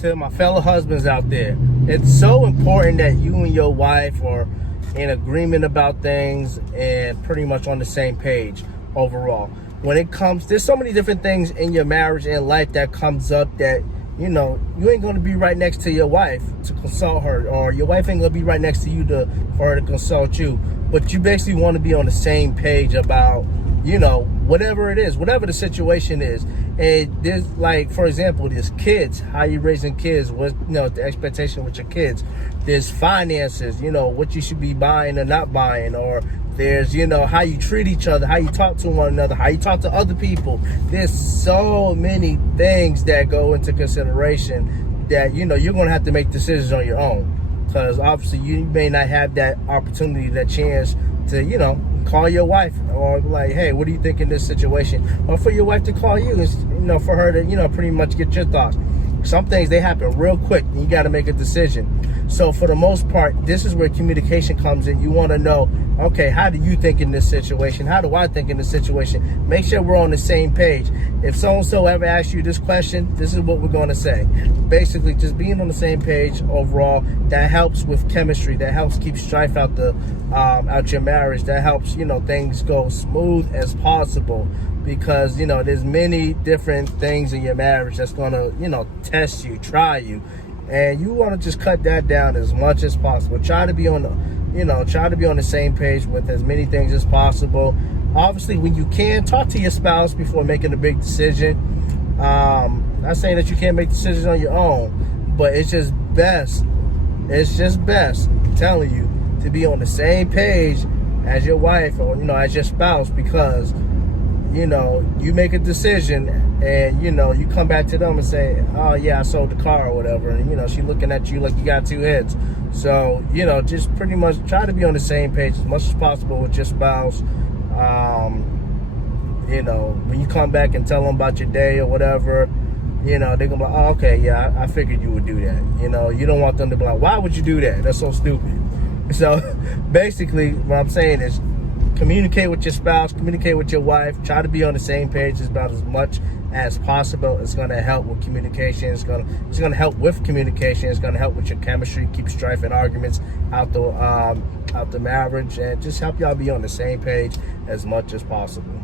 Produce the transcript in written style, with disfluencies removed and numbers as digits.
to my fellow husbands out there, it's so important that you and your wife are in agreement about things and pretty much on the same page overall. When it comes, there's so many different things in your marriage and life that comes up that, you know, you ain't going to be right next to your wife to consult her, or your wife ain't going to be right next to you for her to consult you. But you basically want to be on the same page about, you know, whatever it is, whatever the situation is. And there's, like, for example, there's kids, how you raising kids, what, you know, the expectation with your kids. There's finances, you know, what you should be buying or not buying, or there's, you know, how you treat each other, how you talk to one another, how you talk to other people. There's so many things that go into consideration that, you know, you're going to have to make decisions on your own. Because obviously you may not have that opportunity, that chance to, you know, call your wife or like, hey, what do you think in this situation? Or for your wife to call you, you know, for her to, you know, pretty much get your thoughts. Some things, they happen real quick and you got to make a decision. So for the most part, this is where communication comes in. You want to know, okay, how do you think in this situation? How do I think in this situation? Make sure we're on the same page. If so-and-so ever asks you this question, this is what we're going to say. Basically, just being on the same page overall, that helps with chemistry. That helps keep strife out your marriage. That helps, you know, things go smooth as possible. Because, you know, there's many different things in your marriage that's going to, you know, test you, try you. And you want to just cut that down as much as possible. Try to be on the same page with as many things as possible. Obviously, when you can, talk to your spouse before making a big decision. Not saying that you can't make decisions on your own, but it's just best. It's just best, I'm telling you, to be on the same page as your wife or, you know, as your spouse, because, you know, you make a decision and, you know, you come back to them and say, oh yeah, I sold the car or whatever. And, you know, she looking at you like you got two heads. So, you know, just pretty much try to be on the same page as much as possible with your spouse. You know, when you come back and tell them about your day or whatever, you know, they're going to be like, oh, okay, yeah, I figured you would do that. You know, you don't want them to be like, why would you do that? That's so stupid. So basically what I'm saying is, communicate with your spouse, communicate with your wife, try to be on the same page about as much as possible. It's going to help with communication. It's going to help with communication. It's going to help with your chemistry, keep strife and arguments out the marriage, and just help y'all be on the same page as much as possible.